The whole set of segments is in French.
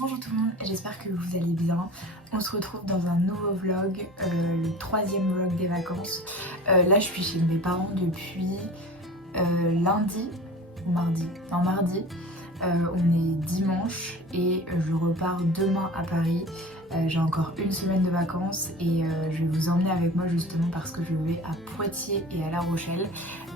Bonjour tout le monde, j'espère que vous allez bien. On se retrouve dans un nouveau vlog, le troisième vlog des vacances. Là je suis chez mes parents depuis lundi ou mardi. Non, mardi. On est dimanche et je repars demain à Paris. J'ai encore une semaine de vacances et je vais vous emmener avec moi justement parce que je vais à Poitiers et à La Rochelle.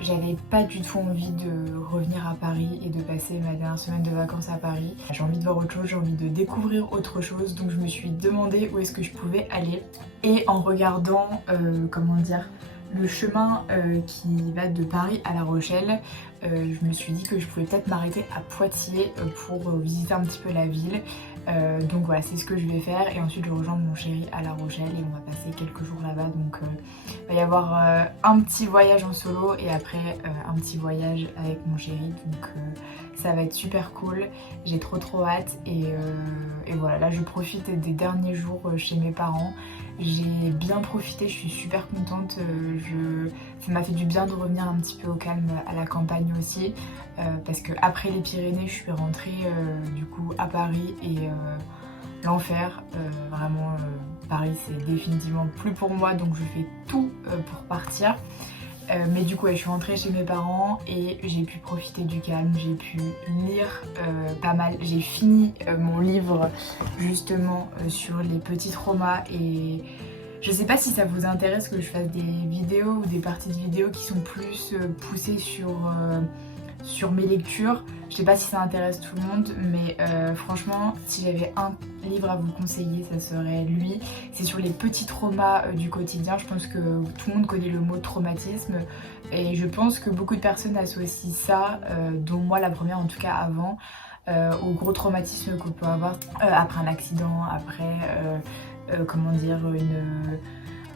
J'avais pas du tout envie de revenir à Paris et de passer ma dernière semaine de vacances à Paris. J'ai envie de voir autre chose, j'ai envie de découvrir autre chose, donc je me suis demandé où est-ce que je pouvais aller. Et en regardant, comment dire, le chemin qui va de Paris à La Rochelle, je me suis dit que je pouvais peut-être m'arrêter à Poitiers pour visiter un petit peu la ville. Donc voilà, c'est ce que je vais faire et ensuite je rejoins mon chéri à La Rochelle et on va passer quelques jours là-bas. Donc il va y avoir un petit voyage en solo et après un petit voyage avec mon chéri. Donc ça va être super cool, j'ai trop hâte et voilà, là je profite des derniers jours chez mes parents. J'ai bien profité, je suis super contente, ça m'a fait du bien de revenir un petit peu au calme à la campagne aussi, parce que après les Pyrénées je suis rentrée du coup à Paris et l'enfer, vraiment Paris c'est définitivement plus pour moi, donc je fais tout pour partir. Mais du coup ouais, je suis rentrée chez mes parents et j'ai pu profiter du calme, j'ai pu lire pas mal. J'ai fini mon livre justement sur les petits traumas et je sais pas si ça vous intéresse que je fasse des vidéos ou des parties de vidéos qui sont plus poussées sur mes lectures. Je sais pas si ça intéresse tout le monde, mais franchement, si j'avais un livre à vous conseiller, ça serait lui. C'est sur les petits traumas du quotidien. Je pense que tout le monde connaît le mot traumatisme et je pense que beaucoup de personnes associent ça, dont moi la première en tout cas avant, au gros traumatisme qu'on peut avoir après un accident, après comment dire,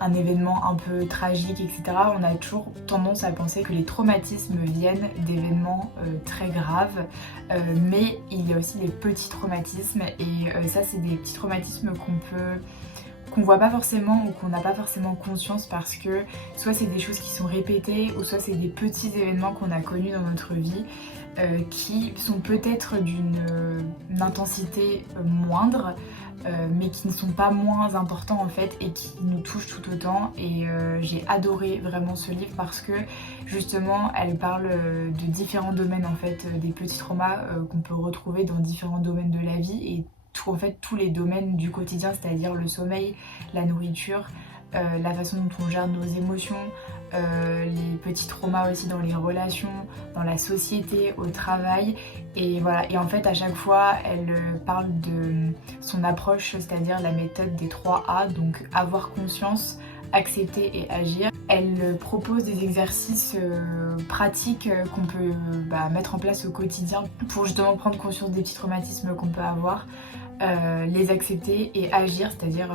un événement un peu tragique, etc. On a toujours tendance à penser que les traumatismes viennent d'événements très graves, mais il y a aussi les petits traumatismes et ça c'est des petits traumatismes qu'on voit pas forcément ou qu'on n'a pas forcément conscience parce que soit c'est des choses qui sont répétées ou soit c'est des petits événements qu'on a connus dans notre vie qui sont peut-être d'une intensité moindre, mais qui ne sont pas moins importants en fait et qui nous touchent tout autant. Et j'ai adoré vraiment ce livre parce que justement elle parle de différents domaines en fait, des petits traumas qu'on peut retrouver dans différents domaines de la vie et en fait tous les domaines du quotidien, c'est-à-dire le sommeil, la nourriture, la façon dont on gère nos émotions, les petits traumas aussi dans les relations, dans la société, au travail. Et voilà, et en fait à chaque fois elle parle de son approche, c'est-à-dire la méthode des 3 A, donc avoir conscience, accepter et agir. Elle propose des exercices pratiques qu'on peut mettre en place au quotidien pour justement prendre conscience des petits traumatismes qu'on peut avoir, les accepter et agir, c'est-à-dire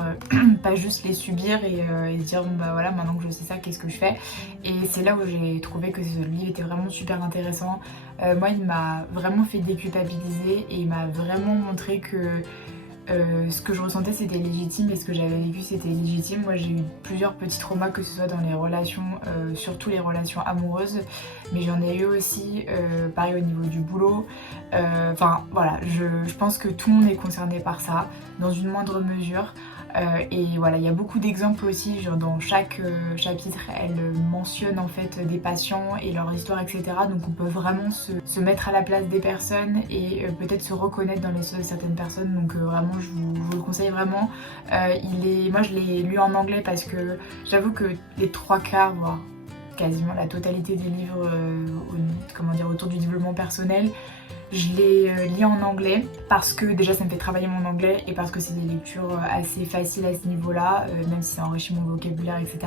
pas juste les subir et se dire bon bah voilà, maintenant que je sais ça, qu'est-ce que je fais. Et c'est là où j'ai trouvé que ce livre était vraiment super intéressant. Moi il m'a vraiment fait déculpabiliser et il m'a vraiment montré que ce que je ressentais c'était légitime et ce que j'avais vécu c'était légitime. Moi j'ai eu plusieurs petits traumas, que ce soit dans les relations, surtout les relations amoureuses, mais j'en ai eu aussi pareil au niveau du boulot. Enfin voilà, je pense que tout le monde est concerné par ça dans une moindre mesure. Et voilà, il y a beaucoup d'exemples aussi, genre dans chaque chapitre, elle mentionne en fait des patients et leur histoire, etc. Donc on peut vraiment se mettre à la place des personnes et peut-être se reconnaître dans les histoires de certaines personnes. Donc vraiment, je vous le conseille vraiment. Moi je l'ai lu en anglais parce que j'avoue que les 3 quarts, voire quasiment la totalité des livres comment dire, autour du développement personnel, je les lis en anglais parce que déjà ça me fait travailler mon anglais et parce que c'est des lectures assez faciles à ce niveau-là, même si ça enrichit mon vocabulaire, etc.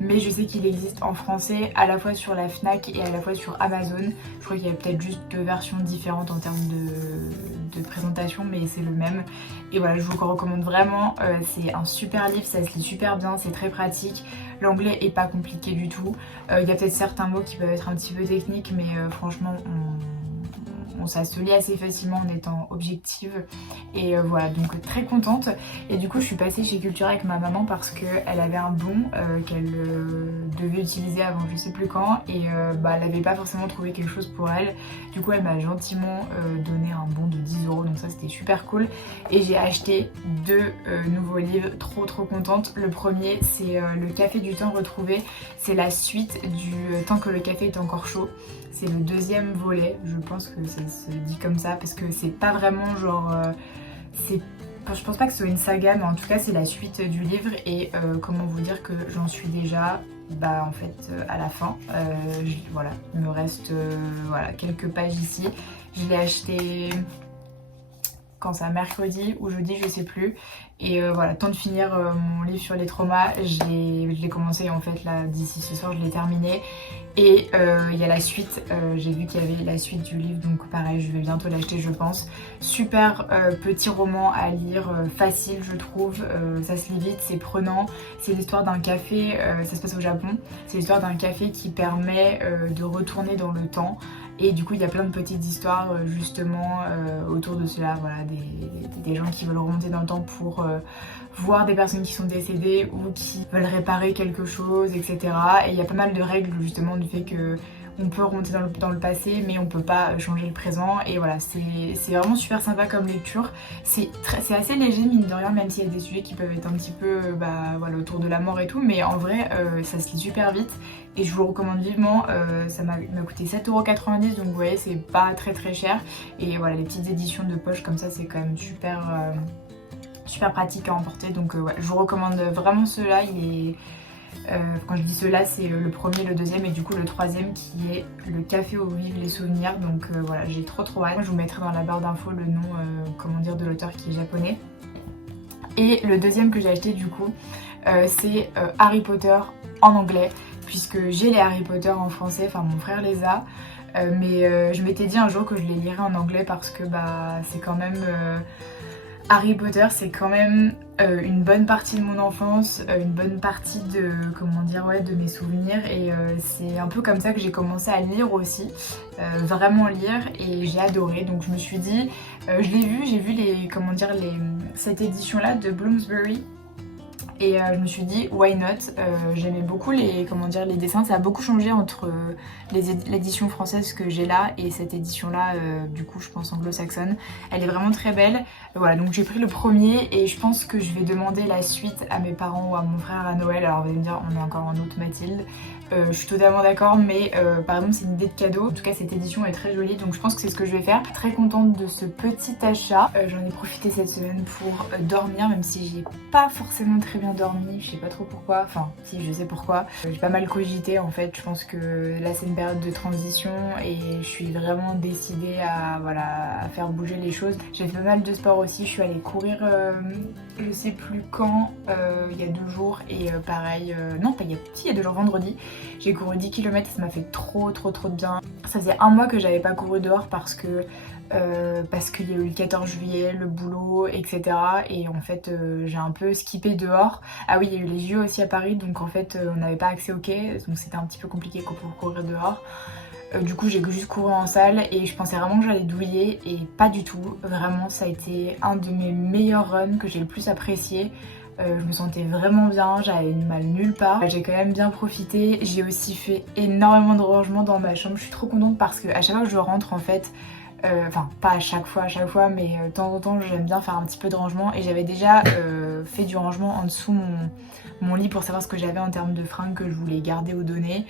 Mais je sais qu'il existe en français à la fois sur la Fnac et à la fois sur Amazon. Je crois qu'il y a peut-être juste 2 versions différentes en termes de présentation, mais c'est le même. Et voilà, je vous le recommande vraiment, c'est un super livre, ça se lit super bien, c'est très pratique. L'anglais est pas compliqué du tout. Il y a peut-être certains mots qui peuvent être un petit peu techniques, mais franchement ça se lit assez facilement en étant objective. Et voilà, donc très contente. Et du coup je suis passée chez Cultura avec ma maman parce qu'elle avait un bon qu'elle devait utiliser avant je sais plus quand. Et elle n'avait pas forcément trouvé quelque chose pour elle. Du coup elle m'a gentiment donné un bon de 10 €, donc ça c'était super cool. Et j'ai acheté 2 nouveaux livres, trop contente. Le premier c'est Le Café du temps retrouvé. C'est la suite du Tant que le café est encore chaud. C'est le deuxième volet, je pense que ça se dit comme ça, parce que c'est pas vraiment genre... je pense pas que ce soit une saga, mais en tout cas c'est la suite du livre. Et comment vous dire que j'en suis déjà en fait à la fin. Voilà, il me reste voilà, quelques pages ici. Je l'ai acheté quand ça, mercredi ou jeudi, je sais plus. Et voilà, temps de finir mon livre sur les traumas. Je l'ai commencé en fait là, d'ici ce soir je l'ai terminé. Et il y a la suite, j'ai vu qu'il y avait la suite du livre, donc pareil je vais bientôt l'acheter je pense. Super petit roman à lire, facile je trouve, ça se lit vite, c'est prenant. C'est l'histoire d'un café, ça se passe au Japon, c'est l'histoire d'un café qui permet de retourner dans le temps. Et du coup il y a plein de petites histoires justement autour de cela, voilà, des gens qui veulent remonter dans le temps pour voir des personnes qui sont décédées ou qui veulent réparer quelque chose, etc. Et il y a pas mal de règles justement du fait que on peut remonter dans le passé mais on peut pas changer le présent. Et voilà, c'est vraiment super sympa comme lecture. C'est assez léger mine de rien, même s'il y a des sujets qui peuvent être un petit peu voilà, autour de la mort et tout, mais en vrai ça se lit super vite et je vous le recommande vivement. Ça m'a coûté 7,90 €, donc vous voyez c'est pas très cher. Et voilà, les petites éditions de poche comme ça c'est quand même super pratique à emporter. Donc ouais, je vous recommande vraiment ceux-là. Quand je dis ceux-là, c'est le premier, le deuxième et du coup le troisième qui est Le Café où vivent les souvenirs. Donc voilà, j'ai trop hâte. Je vous mettrai dans la barre d'infos le nom comment dire, de l'auteur qui est japonais. Et le deuxième que j'ai acheté du coup c'est Harry Potter en anglais, puisque j'ai les Harry Potter en français, enfin mon frère les a. Mais je m'étais dit un jour que je les lirais en anglais parce que c'est quand même... Harry Potter c'est quand même une bonne partie de mon enfance, une bonne partie de, comment dire, ouais, de mes souvenirs. Et c'est un peu comme ça que j'ai commencé à lire aussi, vraiment lire, et j'ai adoré. Donc je me suis dit, je l'ai vu, j'ai vu cette édition là de Bloomsbury. Et je me suis dit why not. J'aimais beaucoup les dessins, ça a beaucoup changé entre l'édition française que j'ai là et cette édition là du coup je pense anglo-saxonne. Elle est vraiment très belle. Voilà, donc j'ai pris le premier et je pense que je vais demander la suite à mes parents ou à mon frère à Noël. Alors vous allez me dire on est encore en août Mathilde. Je suis totalement d'accord, mais par exemple c'est une idée de cadeau. En tout cas cette édition est très jolie, donc je pense que c'est ce que je vais faire. Très contente de ce petit achat. J'en ai profité cette semaine pour dormir, même si j'ai pas forcément très bien dormi, je sais pas trop pourquoi. Enfin si, je sais pourquoi. J'ai pas mal cogité en fait. Je pense que là c'est une période de transition et je suis vraiment décidée à faire bouger les choses. J'ai fait pas mal de sport aussi. Je suis allée courir je sais plus quand, il y a 2 jours. Et pareil, non pas il y a 2 jours, vendredi. J'ai couru 10 km et ça m'a fait trop de bien. Ça faisait 1 mois que j'avais pas couru dehors parce qu'il y a eu le 14 juillet, le boulot, etc. Et en fait j'ai un peu skippé dehors. Ah oui, il y a eu les JO aussi à Paris, donc en fait on n'avait pas accès au quai, donc c'était un petit peu compliqué pour courir dehors. Du coup j'ai juste couru en salle et je pensais vraiment que j'allais douiller et pas du tout. Vraiment ça a été un de mes meilleurs runs que j'ai le plus apprécié. Je me sentais vraiment bien, j'avais mal nulle part. J'ai quand même bien profité. J'ai aussi fait énormément de rangement dans ma chambre. Je suis trop contente parce que à chaque fois que je rentre en fait, enfin pas à chaque fois, mais de temps en temps j'aime bien faire un petit peu de rangement. Et j'avais déjà fait du rangement en dessous mon lit pour savoir ce que j'avais en termes de fringues que je voulais garder ou donner.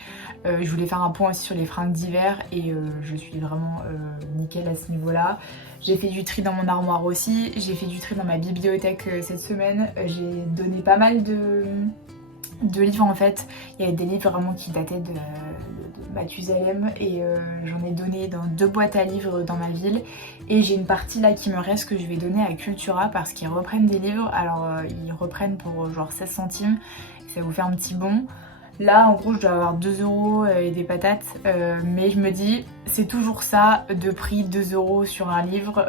Je voulais faire un point aussi sur les fringues d'hiver et je suis vraiment nickel à ce niveau là. J'ai fait du tri dans mon armoire aussi, j'ai fait du tri dans ma bibliothèque cette semaine. J'ai donné pas mal de livres en fait. Il y avait des livres vraiment qui dataient de Mathusalem et j'en ai donné dans 2 boîtes à livres dans ma ville. Et j'ai une partie là qui me reste que je vais donner à Cultura parce qu'ils reprennent des livres. Alors ils reprennent pour genre 16 centimes, ça vous fait un petit bon. Là en gros je dois avoir 2 € et des patates, mais je me dis c'est toujours ça de prix, 2 € sur un livre.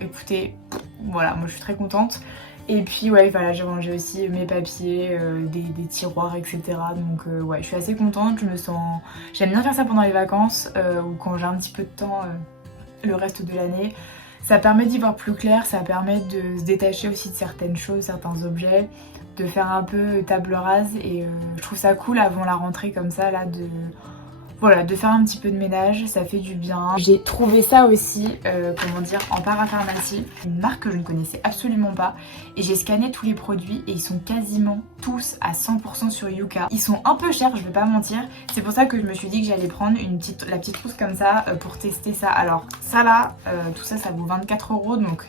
Écoutez, voilà, moi je suis très contente. Et puis ouais voilà, j'ai rangé aussi mes papiers, des tiroirs, etc. Donc ouais, je suis assez contente, j'aime bien faire ça pendant les vacances ou quand j'ai un petit peu de temps le reste de l'année. Ça permet d'y voir plus clair, ça permet de se détacher aussi de certaines choses, certains objets, de faire un peu table rase et je trouve ça cool avant la rentrée comme ça là voilà, de faire un petit peu de ménage, ça fait du bien. J'ai trouvé ça aussi, comment dire, en parapharmacie, une marque que je ne connaissais absolument pas. Et j'ai scanné tous les produits et ils sont quasiment tous à 100% sur Yuka. Ils sont un peu chers, je vais pas mentir. C'est pour ça que je me suis dit que j'allais prendre la petite trousse comme ça pour tester ça. Alors ça là, tout ça, ça vaut 24 € donc...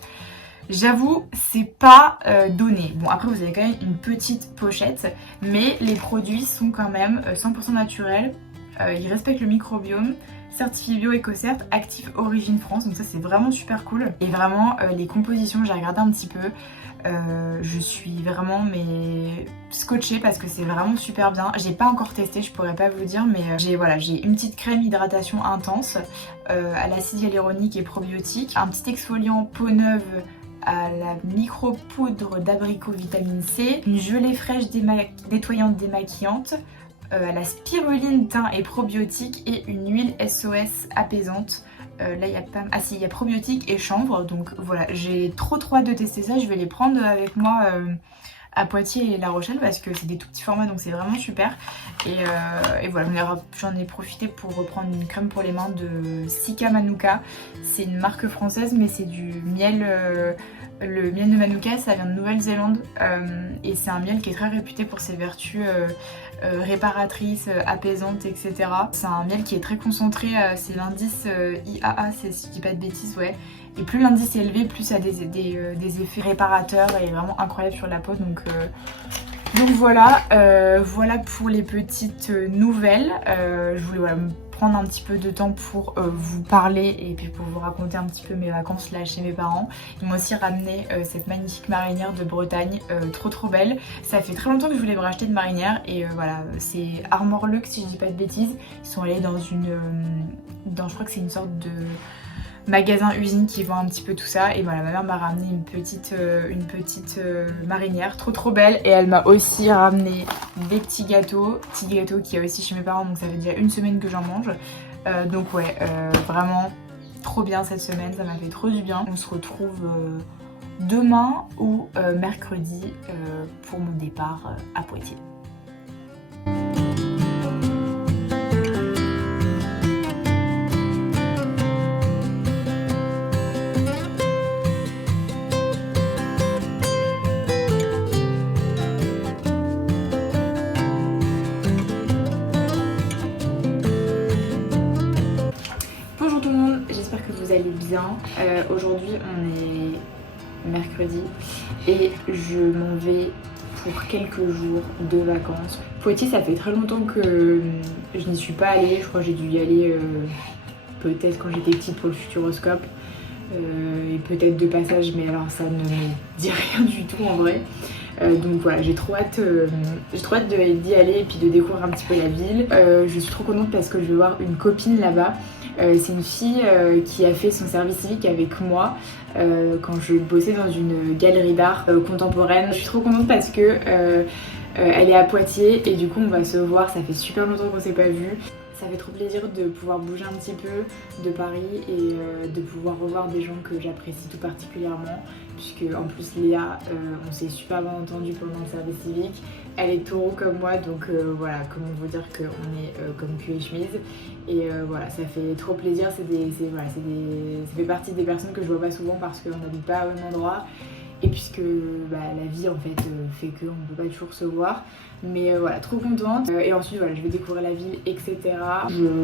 J'avoue, c'est pas donné. Bon, après, vous avez quand même une petite pochette, mais les produits sont quand même 100% naturels. Ils respectent le microbiome, certifié bio EcoCert, actif Origine France, donc ça c'est vraiment super cool. Et vraiment les compositions, j'ai regardé un petit peu, je suis vraiment scotchée parce que c'est vraiment super bien. J'ai pas encore testé, je pourrais pas vous dire, mais j'ai une petite crème hydratation intense à l'acide hyaluronique et probiotique, un petit exfoliant peau neuve à la micro-poudre d'abricot vitamine C, une gelée fraîche nettoyante démaquillante, à la spiruline teint et probiotique et une huile SOS apaisante. Là il y a pas... Ah si, il y a probiotique et chanvre, donc voilà, j'ai trop hâte de tester ça. Je vais les prendre avec moi à Poitiers et La Rochelle parce que c'est des tout petits formats, donc c'est vraiment super. Et voilà, j'en ai profité pour reprendre une crème pour les mains de Sika Manuka. C'est une marque française mais c'est du miel, le miel de Manuka, ça vient de Nouvelle-Zélande et c'est un miel qui est très réputé pour ses vertus réparatrices, apaisantes, etc. C'est un miel qui est très concentré, c'est l'indice IAA, si je dis pas de bêtises, ouais. Et plus l'indice est élevé, plus ça a des effets réparateurs et vraiment incroyables sur la peau. Donc voilà, voilà pour les petites nouvelles. Je voulais me prendre un petit peu de temps pour vous parler et puis pour vous raconter un petit peu mes vacances là chez mes parents. Ils m'ont aussi ramené cette magnifique marinière de Bretagne, trop belle. Ça fait très longtemps que je voulais me racheter une marinière et voilà, c'est Armor Luxe si je dis pas de bêtises. Ils sont allés dans je crois que c'est une sorte de magasin usine qui vend un petit peu tout ça, et voilà, ma mère m'a ramené une petite marinière trop belle, et elle m'a aussi ramené des petits gâteaux qu'il y a aussi chez mes parents, donc ça fait déjà une semaine que j'en mange, donc ouais, vraiment trop bien cette semaine, ça m'a fait trop du bien. On se retrouve demain ou mercredi pour mon départ à Poitiers. Bien. Aujourd'hui on est mercredi et je m'en vais pour quelques jours de vacances. Poitiers, ça fait très longtemps que je n'y suis pas allée, je crois que j'ai dû y aller peut-être quand j'étais petite pour le Futuroscope et peut-être de passage, mais alors ça ne me dit rien du tout en vrai. Donc voilà, j'ai trop hâte d'y aller et puis de découvrir un petit peu la ville. Je suis trop contente parce que je vais voir une copine là-bas. C'est une fille qui a fait son service civique avec moi quand je bossais dans une galerie d'art contemporaine. Je suis trop contente parce que elle est à Poitiers et du coup on va se voir, ça fait super longtemps qu'on s'est pas vu. Ça fait trop plaisir de pouvoir bouger un petit peu de Paris et de pouvoir revoir des gens que j'apprécie tout particulièrement, puisque en plus Léa, on s'est super bien entendu pendant le service civique. Elle est taureau comme moi, donc voilà, comment vous dire qu'on est comme cul et chemise. Et voilà, ça fait trop plaisir, ça fait partie des personnes que je vois pas souvent parce qu'on n'habite pas au même endroit. Et puisque la vie en fait fait qu'on ne peut pas toujours se voir. Mais voilà, trop contente. Et ensuite voilà, je vais découvrir la ville, etc.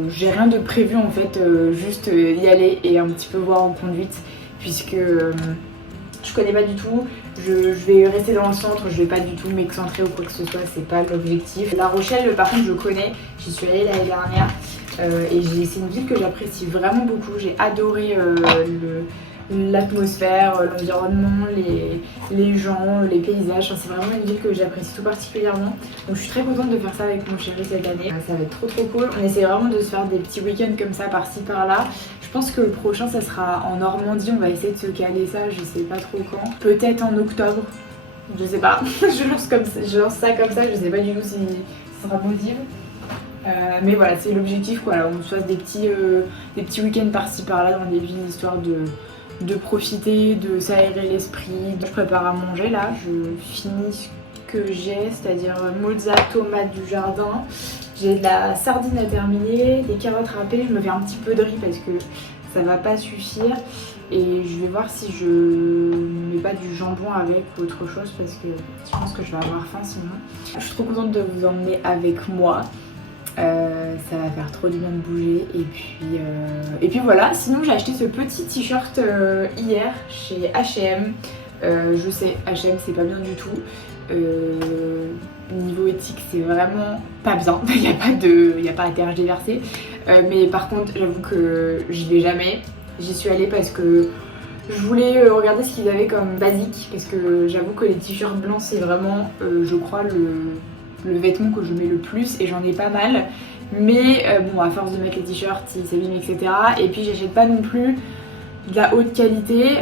J'ai rien de prévu en fait, juste y aller et un petit peu voir en conduite. Puisque je connais pas du tout. Je vais rester dans le centre, je vais pas du tout m'excentrer ou quoi que ce soit, c'est pas l'objectif. La Rochelle par contre je connais, j'y suis allée l'année dernière. Et c'est une ville que j'apprécie vraiment beaucoup. J'ai adoré l'atmosphère, l'environnement, les gens, les paysages. Enfin, c'est vraiment une ville que j'apprécie tout particulièrement. Donc je suis très contente de faire ça avec mon chéri cette année. Ça va être trop cool. On essaie vraiment de se faire des petits week-ends comme ça par-ci par-là. Je pense que le prochain ça sera en Normandie. On va essayer de se caler ça, je sais pas trop quand. Peut-être en octobre. Je sais pas. je lance ça comme ça, je sais pas du tout si ça sera possible. Mais voilà, c'est l'objectif quoi. On se fasse des petits week-ends par-ci par-là dans les villes, histoire de profiter, de s'aérer l'esprit. Je prépare à manger là, je finis ce que j'ai, c'est-à-dire mozza, tomate du jardin. J'ai de la sardine à terminer, des carottes râpées, je me fais un petit peu de riz parce que ça va pas suffire. Et je vais voir si je mets pas du jambon avec ou autre chose parce que je pense que je vais avoir faim sinon. Je suis trop contente de vous emmener avec moi. Ça va faire trop du bien de bouger et puis voilà. Sinon j'ai acheté ce petit t-shirt hier chez H&M. Je sais, H&M c'est pas bien du tout. Niveau éthique c'est vraiment pas bien. Il n'y a pas à tergiverser. Mais par contre j'avoue que j'y vais jamais. J'y suis allée parce que je voulais regarder ce qu'ils avaient comme basique. Parce que j'avoue que les t-shirts blancs c'est vraiment je crois le vêtement que je mets le plus et j'en ai pas mal. Mais bon, à force de mettre les t-shirts, ils s'abîment, etc. Et puis j'achète pas non plus de la haute qualité.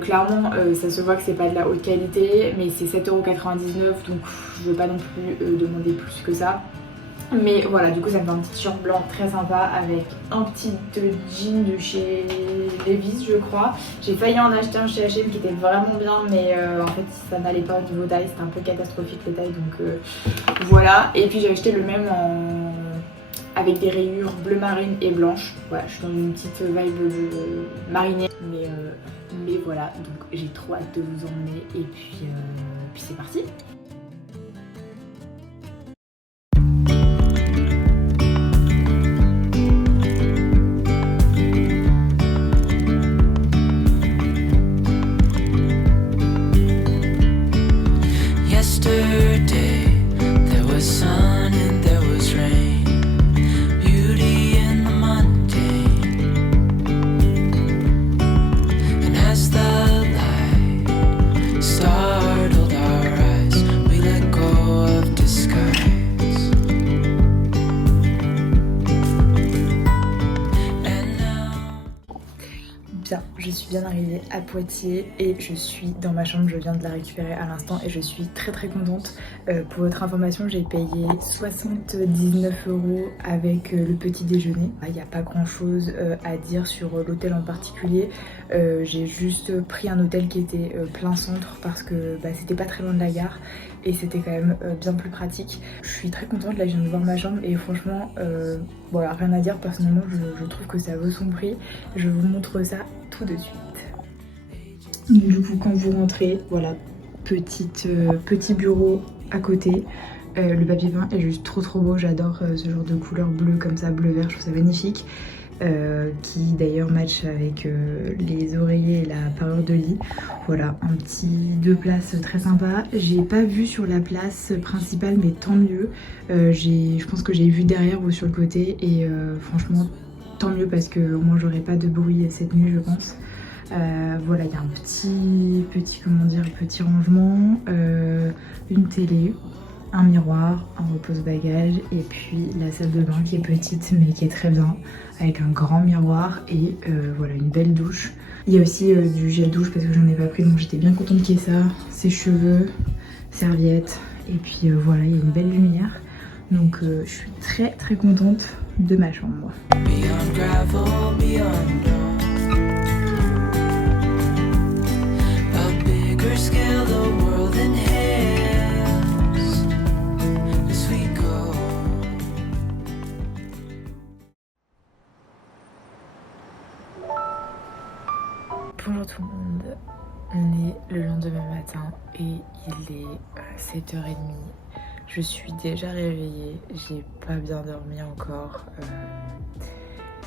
Clairement, ça se voit que c'est pas de la haute qualité, mais c'est 7,99€, donc je veux pas non plus demander plus que ça. Mais voilà, du coup ça me fait un petit t-shirt blanc très sympa avec un petit jean de chez Levi's je crois. J'ai failli en acheter un chez H&M qui était vraiment bien mais en fait ça n'allait pas au niveau taille, c'était un peu catastrophique les tailles donc voilà. Et puis j'ai acheté le même avec des rayures bleu marine et blanche. Voilà, je suis dans une petite vibe marinée mais voilà, donc j'ai trop hâte de vous emmener et puis c'est parti. Bien, je suis bien arrivée à Poitiers et je suis dans ma chambre, je viens de la récupérer à l'instant et je suis très contente. Pour votre information, j'ai payé 79€ avec le petit déjeuner. Il n'y a pas grand chose à dire sur l'hôtel en particulier. J'ai juste pris un hôtel qui était plein centre parce que c'était pas très loin de la gare et c'était quand même bien plus pratique. Je suis très contente, là je viens de voir ma chambre et franchement voilà, rien à dire, personnellement je trouve que ça vaut son prix. Je vous montre ça tout de suite. Donc du coup quand vous rentrez, voilà, petit bureau à côté. Le papier peint est juste trop beau, j'adore ce genre de couleur bleue comme ça, bleu vert, je trouve ça magnifique. Qui d'ailleurs match avec les oreillers et la parure de lit. Voilà, un petit 2 places très sympa. J'ai pas vu sur la place principale mais tant mieux. Je pense que j'ai vu derrière ou sur le côté et franchement tant mieux parce que au moins j'aurai pas de bruit cette nuit je pense. Voilà, il y a un petit rangement, une télé, un miroir, un repose-bagages et puis la salle de bain qui est petite mais qui est très bien avec un grand miroir et voilà, une belle douche. Il y a aussi du gel douche parce que j'en ai pas pris donc j'étais bien contente qu'il y ait ça, ses cheveux, serviettes et puis voilà, il y a une belle lumière donc je suis très contente de ma chambre. Beyond gravel, beyond a bigger scale, the world in hands as we go. Bonjour tout le monde, on est le lendemain matin et il est 7h30. Je suis déjà réveillée, j'ai pas bien dormi encore.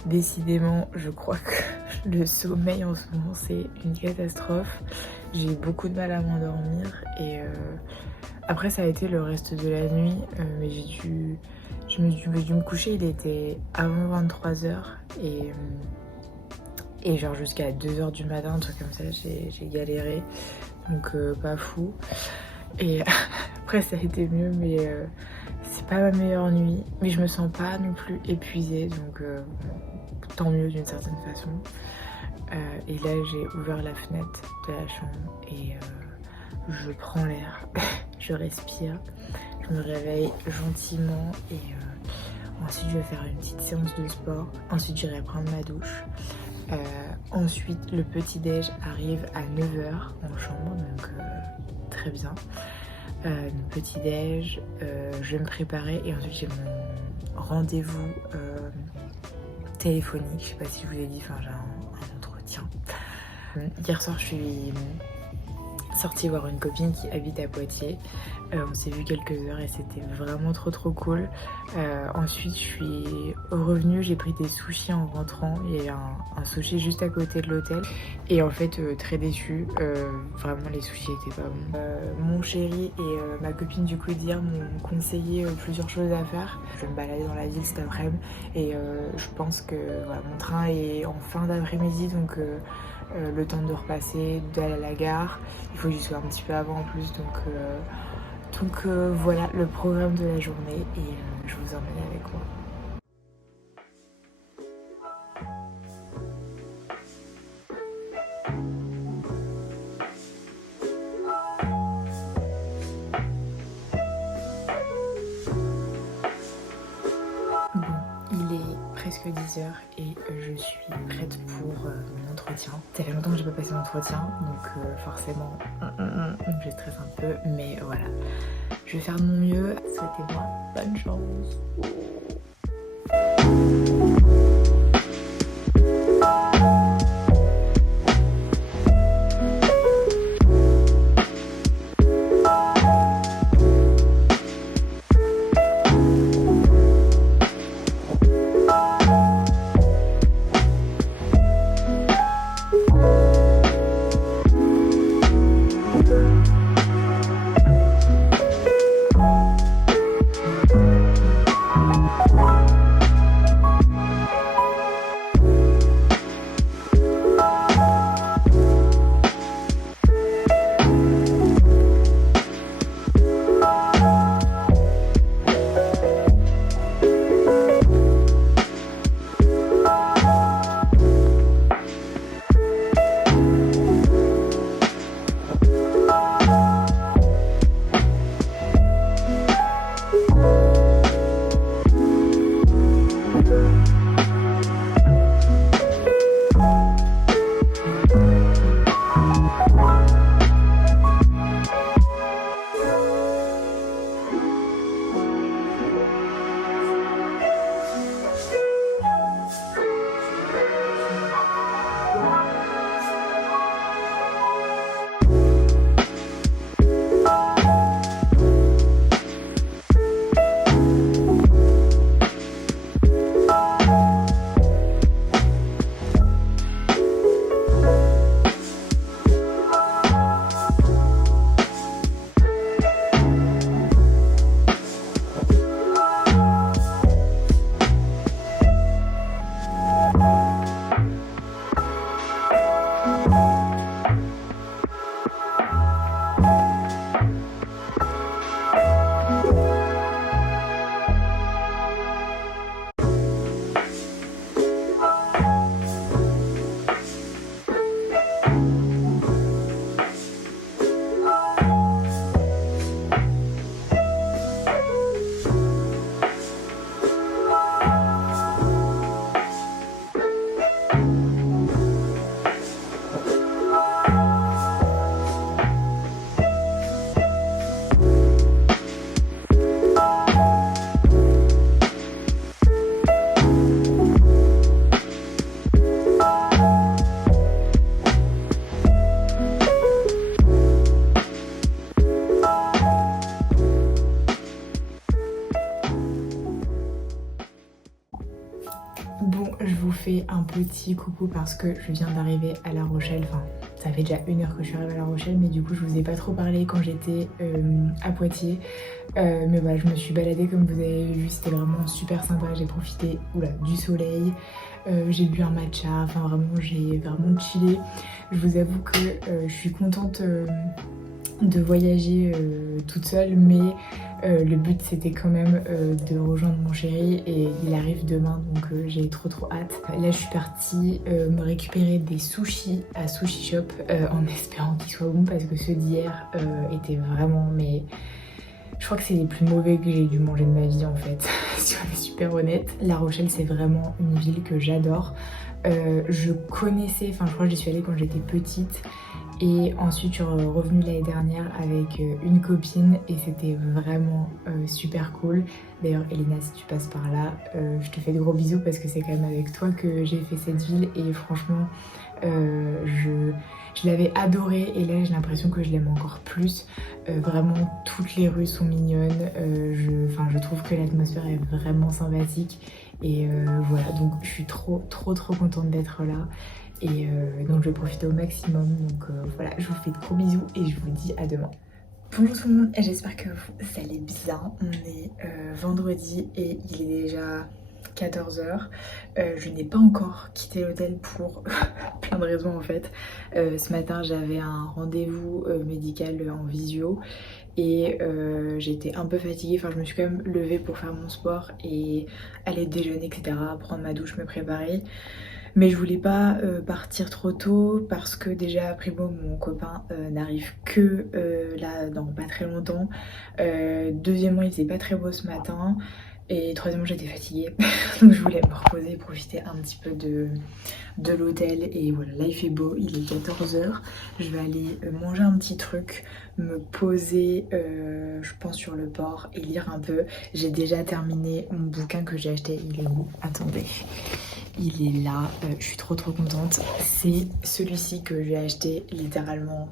Décidément, je crois que le sommeil en ce moment c'est une catastrophe. J'ai beaucoup de mal à m'endormir et après ça a été le reste de la nuit, mais j'ai dû me coucher, il était avant 23h et genre jusqu'à 2h du matin, un truc comme ça, j'ai galéré, donc pas fou. Et après ça a été mieux mais c'est pas ma meilleure nuit, mais je me sens pas non plus épuisée donc tant mieux d'une certaine façon. Et là j'ai ouvert la fenêtre de la chambre et je prends l'air, je respire, je me réveille gentiment et Ensuite je vais faire une petite séance de sport. Ensuite j'irai prendre ma douche. Ensuite le petit déj arrive à 9 h en chambre, donc très bien. Le petit déj, je vais me préparer et ensuite j'ai mon rendez-vous téléphonique. Je sais pas si je vous l'ai dit, enfin j'ai un entretien. Hier soir je suis sortie voir une copine qui habite à Poitiers. On s'est vu quelques heures et c'était vraiment trop cool. Ensuite je suis revenue, j'ai pris des sushis en rentrant. Il y a un sushi juste à côté de l'hôtel et en fait très déçue, vraiment les sushis étaient pas bons. Mon chéri et ma copine du coup d'hier m'ont conseillé plusieurs choses à faire. Je vais me balader dans la ville cet après-midi et je pense que voilà, mon train est en fin d'après-midi, donc le temps de repasser, d'aller à la gare. Il faut que j'y sois un petit peu avant en plus, donc voilà le programme de la journée et je vous emmène avec moi. Bon, il est presque 10 h et je suis prête pour mon entretien. Ça fait longtemps que j'ai pas passé l'entretien, donc forcément je stresse un peu, mais voilà. Je vais faire de mon mieux. Souhaitez-moi bonne chance. Bon, je vous fais un petit coucou parce que je viens d'arriver à La Rochelle. Enfin, ça fait déjà 1 heure que je suis arrivée à La Rochelle, mais du coup je vous ai pas trop parlé quand j'étais à Poitiers. Mais voilà, je me suis baladée comme vous avez vu, c'était vraiment super sympa. J'ai profité du soleil, j'ai bu un matcha, enfin vraiment j'ai vraiment chillé. Je vous avoue que je suis contente de voyager toute seule, mais le but c'était quand même de rejoindre mon chéri et il arrive demain, donc j'ai trop hâte. Là je suis partie me récupérer des sushis à Sushi Shop en espérant qu'ils soient bons parce que ceux d'hier étaient vraiment Je crois que c'est les plus mauvais que j'ai dû manger de ma vie en fait, si on est super honnête. La Rochelle c'est vraiment une ville que j'adore. Je connaissais, enfin je crois que j'y suis allée quand j'étais petite. Et ensuite je suis revenue l'année dernière avec une copine et c'était vraiment super cool. D'ailleurs Elena, si tu passes par là, je te fais de gros bisous parce que c'est quand même avec toi que j'ai fait cette ville et franchement je l'avais adorée et là j'ai l'impression que je l'aime encore plus. Vraiment toutes les rues sont mignonnes, je trouve que l'atmosphère est vraiment sympathique et voilà, donc je suis trop contente d'être là. Et donc je vais profiter au maximum, donc voilà, je vous fais de gros bisous et je vous dis à demain. Bonjour tout le monde, j'espère que vous allez bien. On est vendredi et il est déjà 14 h. Je n'ai pas encore quitté l'hôtel pour plein de raisons en fait. Ce matin j'avais un rendez-vous médical en visio et j'étais un peu fatiguée, enfin je me suis quand même levée pour faire mon sport et aller déjeuner etc, prendre ma douche, me préparer. Mais je voulais pas partir trop tôt parce que déjà primo mon copain n'arrive que là dans pas très longtemps. Deuxièmement il faisait pas très beau ce matin. Et troisièmement j'étais fatiguée donc je voulais me reposer et profiter un petit peu de l'hôtel. Et voilà, là il fait beau, il est 14 h. Je vais aller manger un petit truc, me poser je pense sur le port et lire un peu. J'ai déjà terminé mon bouquin que j'ai acheté, il est où? Attendez, il est là, je suis trop contente. C'est celui-ci que j'ai acheté littéralement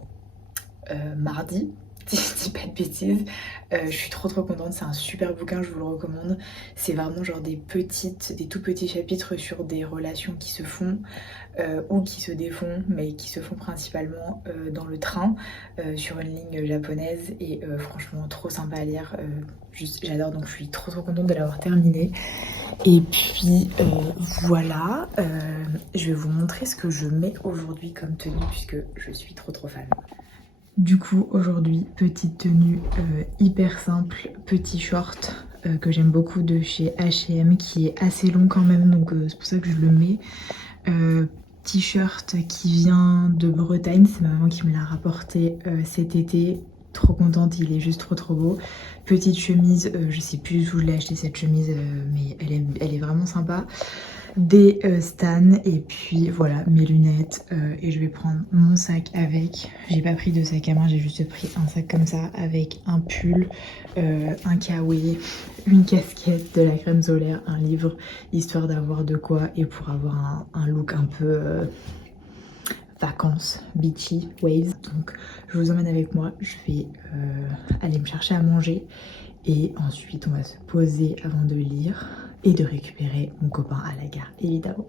mardi, si je dis pas de bêtises. Je suis trop contente, c'est un super bouquin, je vous le recommande. C'est vraiment genre des tout petits chapitres sur des relations qui se font ou qui se défont, mais qui se font principalement dans le train sur une ligne japonaise et franchement trop sympa à lire. Juste j'adore, donc je suis trop contente de l'avoir terminé. Et puis voilà, je vais vous montrer ce que je mets aujourd'hui comme tenue puisque je suis trop fan. Du coup aujourd'hui petite tenue hyper simple, petit short que j'aime beaucoup de chez H&M qui est assez long quand même, donc c'est pour ça que je le mets. T-shirt qui vient de Bretagne, c'est ma maman qui me l'a rapporté cet été. Trop contente, il est juste trop beau. Petite chemise, je sais plus où je l'ai acheté cette chemise, mais elle est vraiment sympa. Des Stan et puis voilà mes lunettes et je vais prendre mon sac avec. J'ai pas pris de sac à main, j'ai juste pris un sac comme ça avec un pull, un kawaii, une casquette, de la crème solaire, un livre, histoire d'avoir de quoi et pour avoir un look un peu vacances, beachy, waves. Donc je vous emmène avec moi, je vais aller me chercher à manger et ensuite on va se poser avant de lire et de récupérer mon copain à la gare évidemment.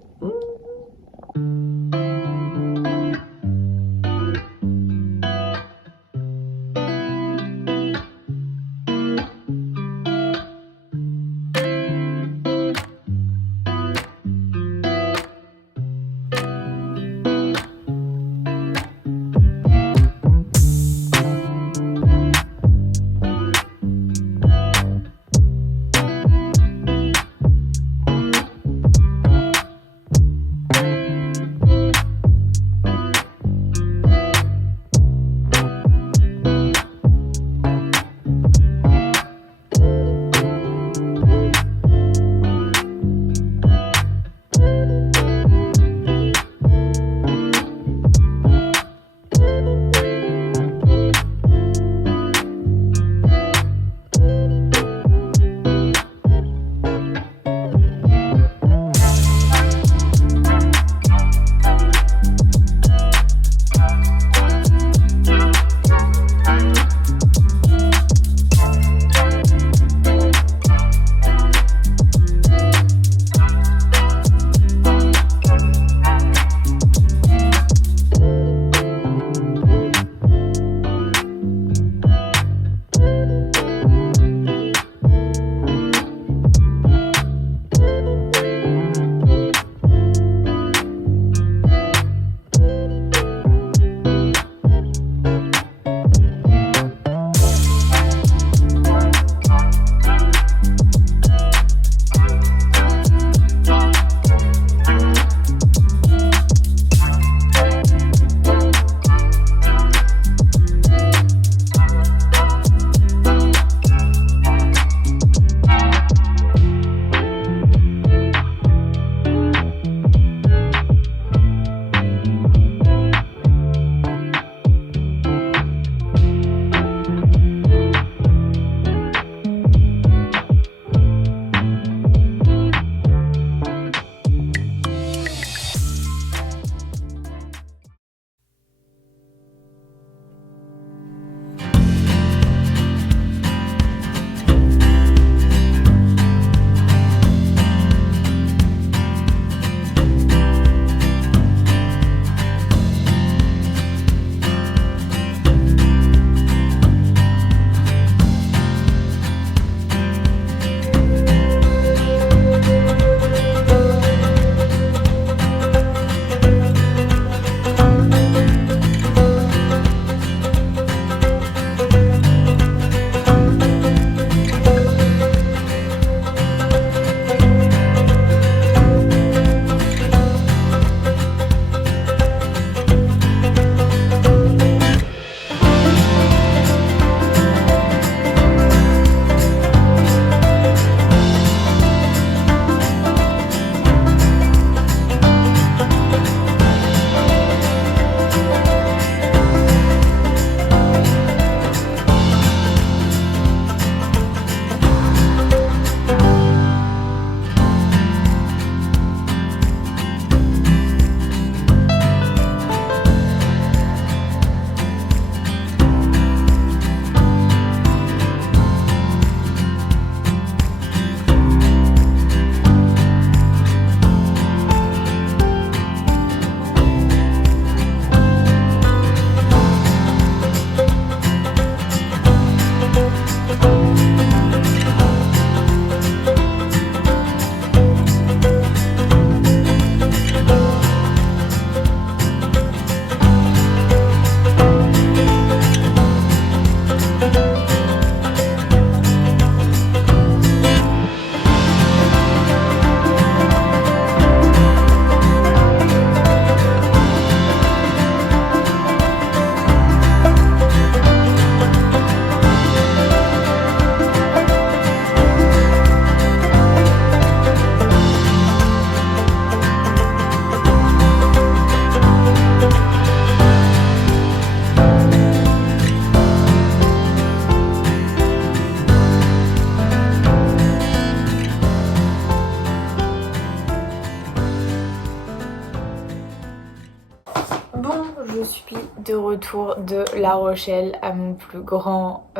Je suis de retour de La Rochelle à mon plus grand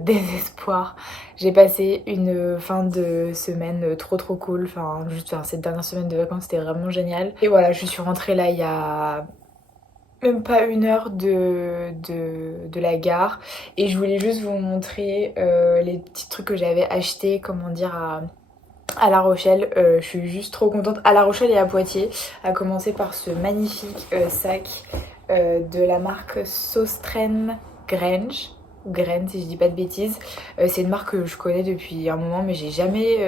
désespoir. J'ai passé une fin de semaine trop cool, cette dernière semaine de vacances c'était vraiment génial. Et voilà, je suis rentrée là il y a même pas une heure de la gare et je voulais juste vous montrer les petits trucs que j'avais achetés, comment dire, à La Rochelle. Je suis juste trop contente. À La Rochelle et à Poitiers, à commencer par ce magnifique sac de la marque Sostren Grange, ou Graine si je dis pas de bêtises. C'est une marque que je connais depuis un moment mais j'ai jamais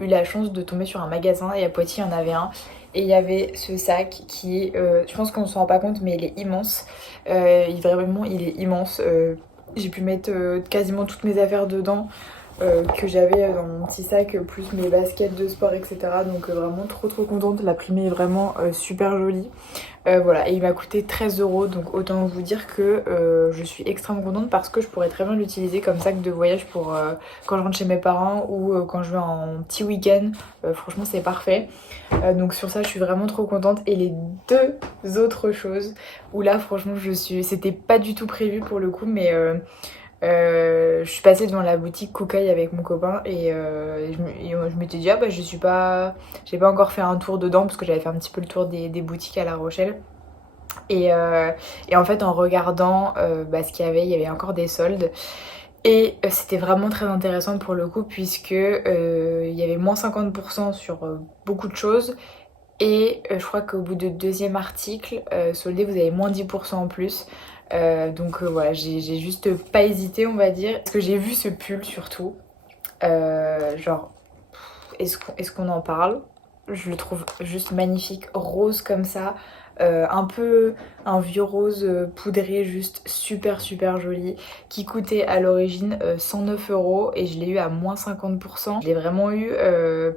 eu la chance de tomber sur un magasin, et à Poitiers il y en avait un. Et il y avait ce sac qui est, je pense qu'on ne se rend pas compte mais il est immense. Vraiment il est immense. J'ai pu mettre quasiment toutes mes affaires dedans. Que j'avais dans mon petit sac, plus mes baskets de sport, etc. Donc vraiment trop contente. La primée est vraiment super jolie. Voilà, et il m'a coûté 13 €, donc autant vous dire que je suis extrêmement contente parce que je pourrais très bien l'utiliser comme sac de voyage pour quand je rentre chez mes parents ou quand je vais en petit week-end. Franchement c'est parfait. Donc sur ça je suis vraiment trop contente. Et les deux autres choses où là franchement c'était pas du tout prévu pour le coup, mais je suis passée devant la boutique Koukaï avec mon copain et je m'étais dit j'ai pas encore fait un tour dedans parce que j'avais fait un petit peu le tour des boutiques à La Rochelle. Et en fait en regardant ce qu'il y avait encore des soldes. Et c'était vraiment très intéressant pour le coup puisque il y avait moins 50% sur beaucoup de choses. Et je crois qu'au bout de deuxième article soldé, vous avez moins 10% en plus. Donc voilà, j'ai juste pas hésité, on va dire. Parce que j'ai vu ce pull surtout. Genre, est-ce qu'on en parle? Je le trouve juste magnifique, rose comme ça. Un peu un vieux rose poudré, juste super joli, qui coûtait à l'origine 109 € et je l'ai eu à moins 50%. Je l'ai vraiment eu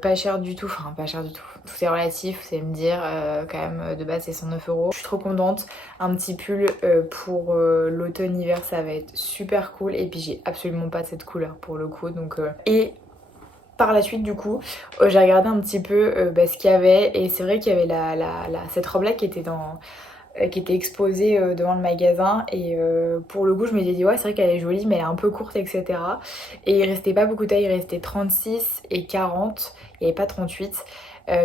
pas cher du tout, enfin pas cher du tout, tout est relatif, c'est me dire, quand même de base c'est 109 €. Je suis trop contente. Un petit pull pour l'automne-hiver, ça va être super cool, et puis j'ai absolument pas cette couleur pour le coup, donc et par la suite du coup j'ai regardé un petit peu ce qu'il y avait, et c'est vrai qu'il y avait cette robe là qui était exposée devant le magasin, et pour le coup je m'étais dit ouais c'est vrai qu'elle est jolie mais elle est un peu courte, etc. Et il restait pas beaucoup de taille, il restait 36 et 40, il n'y avait pas 38.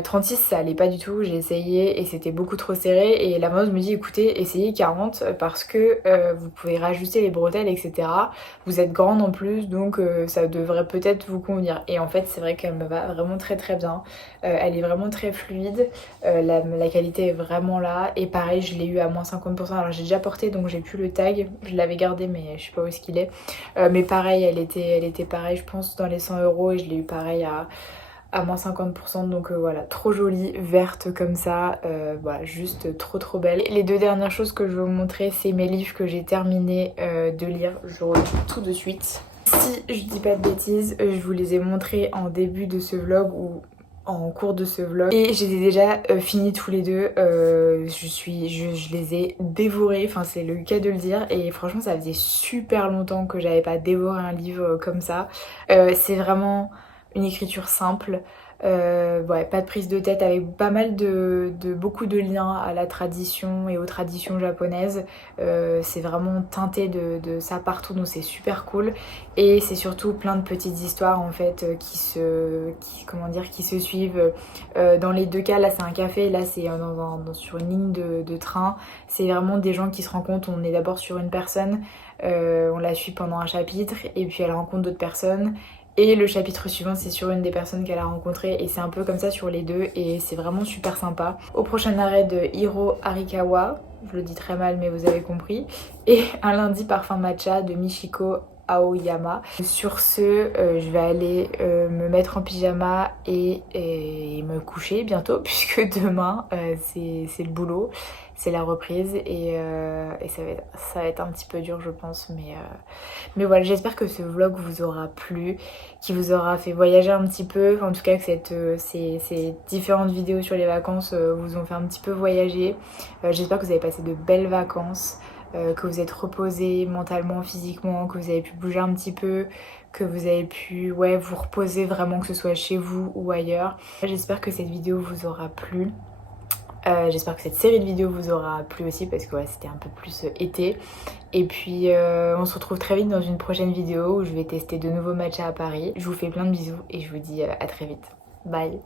36 ça allait pas du tout, j'ai essayé et c'était beaucoup trop serré, et la vendeuse me dit écoutez essayez 40 parce que vous pouvez rajuster les bretelles, etc. Vous êtes grande en plus, donc ça devrait peut-être vous convenir. Et en fait c'est vrai qu'elle me va vraiment très bien. Elle est vraiment très fluide, la qualité est vraiment là, et pareil je l'ai eu à moins 50%. Alors j'ai déjà porté donc j'ai plus le tag, je l'avais gardé mais je sais pas où est-ce qu'il est, mais pareil elle était pareil je pense dans les 100 € et je l'ai eu pareil à moins 50%, donc voilà, trop jolie, verte comme ça, voilà, juste trop belle. Les deux dernières choses que je vais vous montrer, c'est mes livres que j'ai terminé de lire, je reviens tout de suite. Si je dis pas de bêtises, je vous les ai montrés en début de ce vlog ou en cours de ce vlog, et j'ai déjà fini tous les deux. Je les ai dévorés, enfin c'est le cas de le dire, et franchement ça faisait super longtemps que j'avais pas dévoré un livre comme ça. C'est vraiment une écriture simple, ouais, pas de prise de tête, avec pas mal beaucoup de liens à la tradition et aux traditions japonaises. C'est vraiment teinté de ça partout, donc c'est super cool. Et c'est surtout plein de petites histoires en fait qui se suivent. Dans les deux cas, là c'est un café, là c'est sur une ligne de train. C'est vraiment des gens qui se rencontrent. On est d'abord sur une personne, on la suit pendant un chapitre et puis elle rencontre d'autres personnes. Et le chapitre suivant c'est sur une des personnes qu'elle a rencontrées, et c'est un peu comme ça sur les deux, et c'est vraiment super sympa. Au prochain arrêt de Hiro Arikawa, je le dis très mal mais vous avez compris. Et un lundi parfum matcha de Michiko Aoyama. Sur ce, je vais aller me mettre en pyjama et me coucher bientôt puisque demain c'est le boulot, c'est la reprise et ça va être un petit peu dur je pense. Mais voilà, j'espère que ce vlog vous aura plu, qui vous aura fait voyager un petit peu. En tout cas que ces différentes vidéos sur les vacances vous ont fait un petit peu voyager. J'espère que vous avez passé de belles vacances. Que vous êtes reposé mentalement, physiquement, que vous avez pu bouger un petit peu, que vous avez pu vous reposer vraiment, que ce soit chez vous ou ailleurs. J'espère que cette vidéo vous aura plu. J'espère que cette série de vidéos vous aura plu aussi parce que c'était un peu plus été. Et puis on se retrouve très vite dans une prochaine vidéo où je vais tester de nouveaux matchas à Paris. Je vous fais plein de bisous et je vous dis à très vite. Bye!